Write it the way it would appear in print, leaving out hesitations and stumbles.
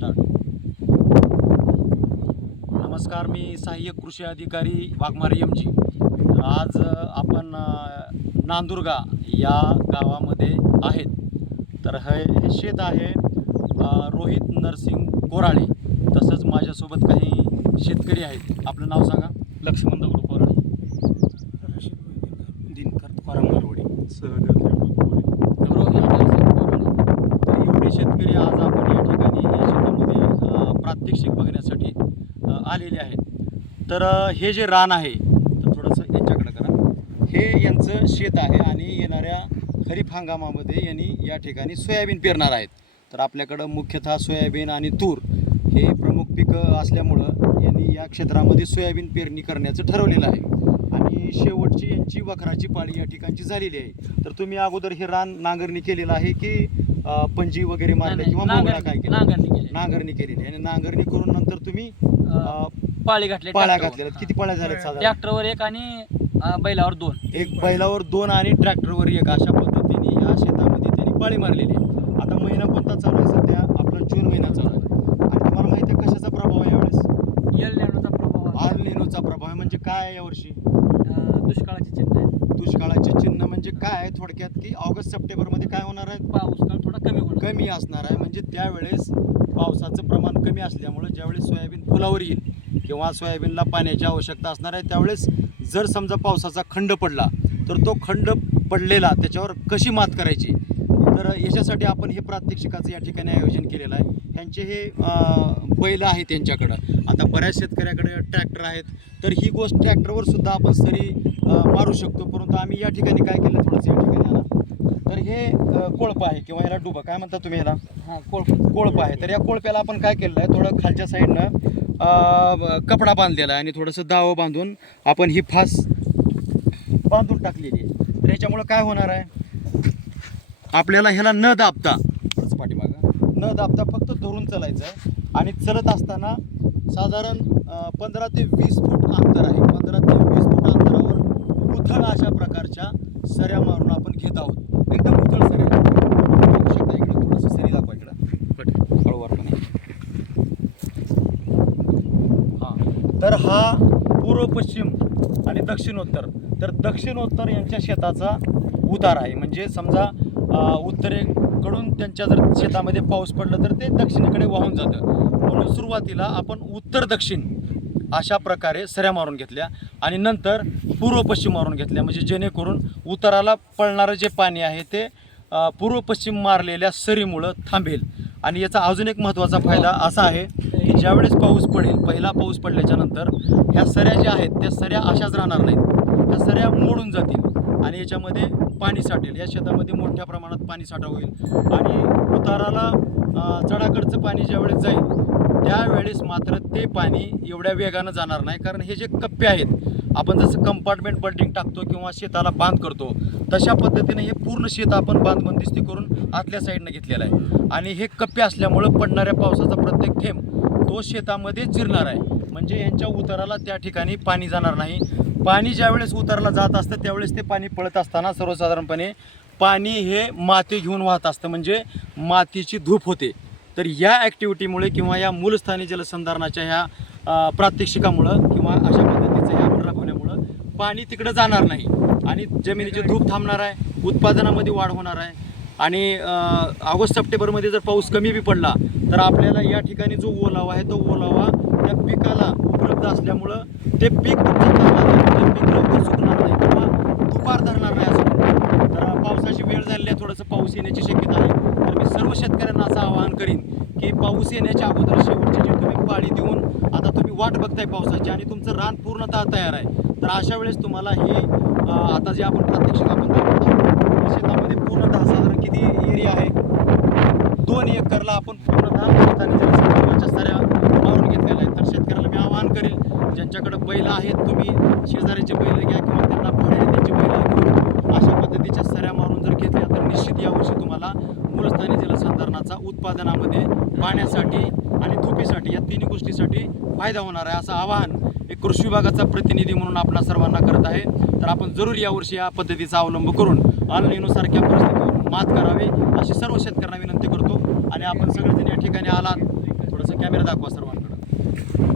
Start. नमस्कार, मी सहाय्यक कृषी अधिकारी वाघमारे MG. तर आज आपण नांदुर्गा या गावामध्ये आहेत. तर हे शेत आहे रोहित नरसिंग कोराळे. तसंच माझ्यासोबत काही शेतकरी आहेत. आपलं नाव सांगा. लक्ष्मण दगडू कोराळे, दिनकर तुकाराम नरवडे, तर एवढे शेतकरी आज आपण या ठिकाणी या शेतामध्ये प्रात्यक्षिक बघण्यासाठी आलेले आहेत. तर हे जे रान आहे, तर थोडंसं यांच्याकडे करा. हे यांचं शेत आहे आणि येणाऱ्या खरीप हंगामामध्ये यांनी या ठिकाणी सोयाबीन पेरणार आहेत. तर आपल्याकडं मुख्यतः सोयाबीन आणि तूर हे प्रमुख पिकं असल्यामुळं यांनी या क्षेत्रामध्ये सोयाबीन पेरणी करण्याचं ठरवलेलं आहे. आणि शेवटची यांची वखराची पाळी या ठिकाणची झालेली आहे. तर तुम्ही अगोदर हे रान नांगरणी केलेलं आहे की पंजी वगैरे मारले किंवा मोगरा काय केलं? नांगरणी केलेली आहे. आणि नांगरणी करून नंतर तुम्ही पाळी घातले, पाळ्या घातलेल्या. किती पाळ्या झाल्यात साधारण? ट्रॅक्टरवर एक आणि बैलावर दोन. एक बैलावर 2 आणि ट्रॅक्टरवर 1 अशा पद्धतीने या शेतामध्ये त्यांनी पाळी मारलेली आहे. आता महिना कोणता चालू आहे? सध्या आपला जून महिना चालू आहे. आणि तुम्हाला माहिती आहे कशाचा प्रभाव आहे यावेळेस? एल नॅनोचा प्रभाव, एल निनोचा प्रभाव आहे. म्हणजे काय आहे यावर्षी? दुष्काळाची चिन्ह आहे. दुष्काळाचे चिन्ह म्हणजे काय आहे थोडक्यात की ऑगस्ट सप्टेंबरमध्ये काय होणार आहे? पाऊस काळ थोडा कमी असणार आहे. म्हणजे त्यावेळेस पावसाचं प्रमाण कमी असल्यामुळे ज्यावेळेस सोयाबीन फुलावर येईल किंवा सोयाबीनला पाण्याची आवश्यकता असणार आहे, त्यावेळेस जर समजा पावसाचा खंड पडला तर तो खंड पडलेला त्याच्यावर कशी मात करायची, तर याच्यासाठी आपण हे प्रात्यक्षिकाचं या ठिकाणी आयोजन केलेलं आहे. ह्यांचे हे बैल आहेत त्यांच्याकडं. आता बऱ्याच शेतकऱ्याकडे ट्रॅक्टर आहेत, तर ही गोष्ट ट्रॅक्टरवर सुद्धा आपण सरी मारू शकतो. परंतु आम्ही या ठिकाणी काय केलं, थोडंसं या ठिकाणी आला तर हे कोळप आहे किंवा ह्याला डुबा काय म्हणता तुम्ही ह्याला? कोळप आहे. तर या कोळप्याला आपण काय केलं आहे, थोडं खालच्या साईडनं कपडा बांधलेला आहे आणि थोडंसं दावं बांधून आपण ही फास बांधून टाकलेली आहे. तर याच्यामुळं काय होणार आहे, आपल्याला ह्याला न दाबता फक्त धरून चालायचं आहे. आणि चलत असताना साधारण 15 ते 20 फूट अंतर आहे. 15 ते 20 फूट अंतरावर उथळ अशा प्रकारच्या सऱ्या मारून आपण घेत आहोत. एकदम उथळ सऱ्या बघू शकता. इकडे थोडंसं सरी दाखवा, इकडं हळूवारपणे. हां, तर हा पूर्व पश्चिम आणि दक्षिणोत्तर. तर दक्षिणोत्तर यांच्या शेताचा उतार आहे. म्हणजे समजा उत्तरेकडून त्यांच्या जर शेतामध्ये पाऊस पडला तर ते दक्षिणेकडे वाहून जातं. म्हणून सुरुवातीला आपण उत्तर दक्षिण अशा प्रकारे सऱ्या मारून घेतल्या आणि नंतर पूर्व पश्चिम मारून घेतल्या. म्हणजे जेणेकरून उताराला पडणारं जे पाणी आहे ते पूर्व पश्चिम मारलेल्या सरीमुळं थांबेल. आणि याचा अजून एक महत्त्वाचा फायदा असा आहे की ज्यावेळेस पाऊस पडेल, पहिला पाऊस पडल्याच्या नंतर ह्या सऱ्या ज्या आहेत त्या सऱ्या अशाच राहणार नाहीत. त्या सऱ्या मोडून जातील आणि याच्यामध्ये पाणी साठेल. या शेतामध्ये मोठ्या प्रमाणात पाणी साठा होईल आणि उताराला चढाकडचं पाणी ज्यावेळेस जाईल त्यावेळेस मात्र ते पाणी एवढ्या वेगानं जाणार नाही. कारण हे जे कप्पे आहेत, आपण जसं कंपार्टमेंट बल्डिंग टाकतो किंवा शेताला बांध करतो तशा पद्धतीने हे पूर्ण शेत आपण बांधबंदिस्ती करून आतल्या साईडनं घेतलेलं आहे. आणि हे कप्पे असल्यामुळं पडणाऱ्या पावसाचा प्रत्येक थेंब तो शेतामध्ये जिरणार आहे. म्हणजे यांच्या उताराला त्या ठिकाणी पाणी जाणार नाही. पाणी ज्यावेळेस उताराला जात असतं त्यावेळेस ते पाणी पळत असताना सर्वसाधारणपणे पाणी हे माती घेऊन वाहत असतं, म्हणजे मातीची धूप होते. तर या ॲक्टिव्हिटीमुळे किंवा या मूलस्थानी जलसंधारणाच्या ह्या प्रात्यक्षिकामुळं किंवा अशा पद्धतीचं ह्या आपण राबवण्यामुळं पाणी तिकडं जाणार नाही आणि जमिनीची धूप थांबणार आहे, उत्पादनामध्ये वाढ होणार आहे. आणि ऑगस्ट सप्टेंबरमध्ये जर पाऊस कमी बी पडला तर आपल्याला या ठिकाणी जो ओलावा आहे तो ओलावा त्या पिकाला उपलब्ध असल्यामुळं ते पीक लवकर सुकणार नाही किंवा दुपार धरणार नाही असं. तर पावसाची वेळ झालेली आहे, थोडंसं पाऊस येण्याची शक्यता आहे. तर मी सर्व शेतकऱ्यांना असं आवाहन करीन की पाऊस येण्याच्या अगोदर शेवटची जी तुम्ही पाळी देऊन आता तुम्ही वाट बघताय पावसाची आणि तुमचं रान पूर्णतः तयार आहे, तर अशा वेळेस तुम्हाला ही आता जे आपण प्रात्यक्षिक आपण दाखवतो शेतामध्ये पूर्णतः साधारण किती एरिया आहे, 2 एकरला आपण पूर्णतः जलसंधारणाच्या सऱ्या मारून घेतलेल्या आहेत. तर शेतकऱ्याला मी आवाहन करेल, ज्यांच्याकडे बैल आहेत तुम्ही शेजारीचे बैल घ्या किंवा त्यांना भाड्याने त्यांची बैल घेऊन अशा पद्धतीच्या सऱ्या मारून जर घेतल्या तर निश्चित यावर्षी तुम्हाला मूलस्थानी जलसंधारणाचा उत्पादनामध्ये पाण्यासाठी आणि धुपीसाठी या तिन्ही गोष्टीसाठी फायदा होणार आहे, असं आवाहन एक कृषी विभागाचा प्रतिनिधी म्हणून आपणा सर्वांना करत आहे. तर आपण जरूर यावर्षी या पद्धतीचा अवलंब करून एल निनोसारख्या परिस्थितीवर मात करावी अशी सर्व शेतकऱ्यांना विनंती करतो. आणि आपण सगळेजण या ठिकाणी आलात, कॅमेरा दाखवा सर्वांकडे.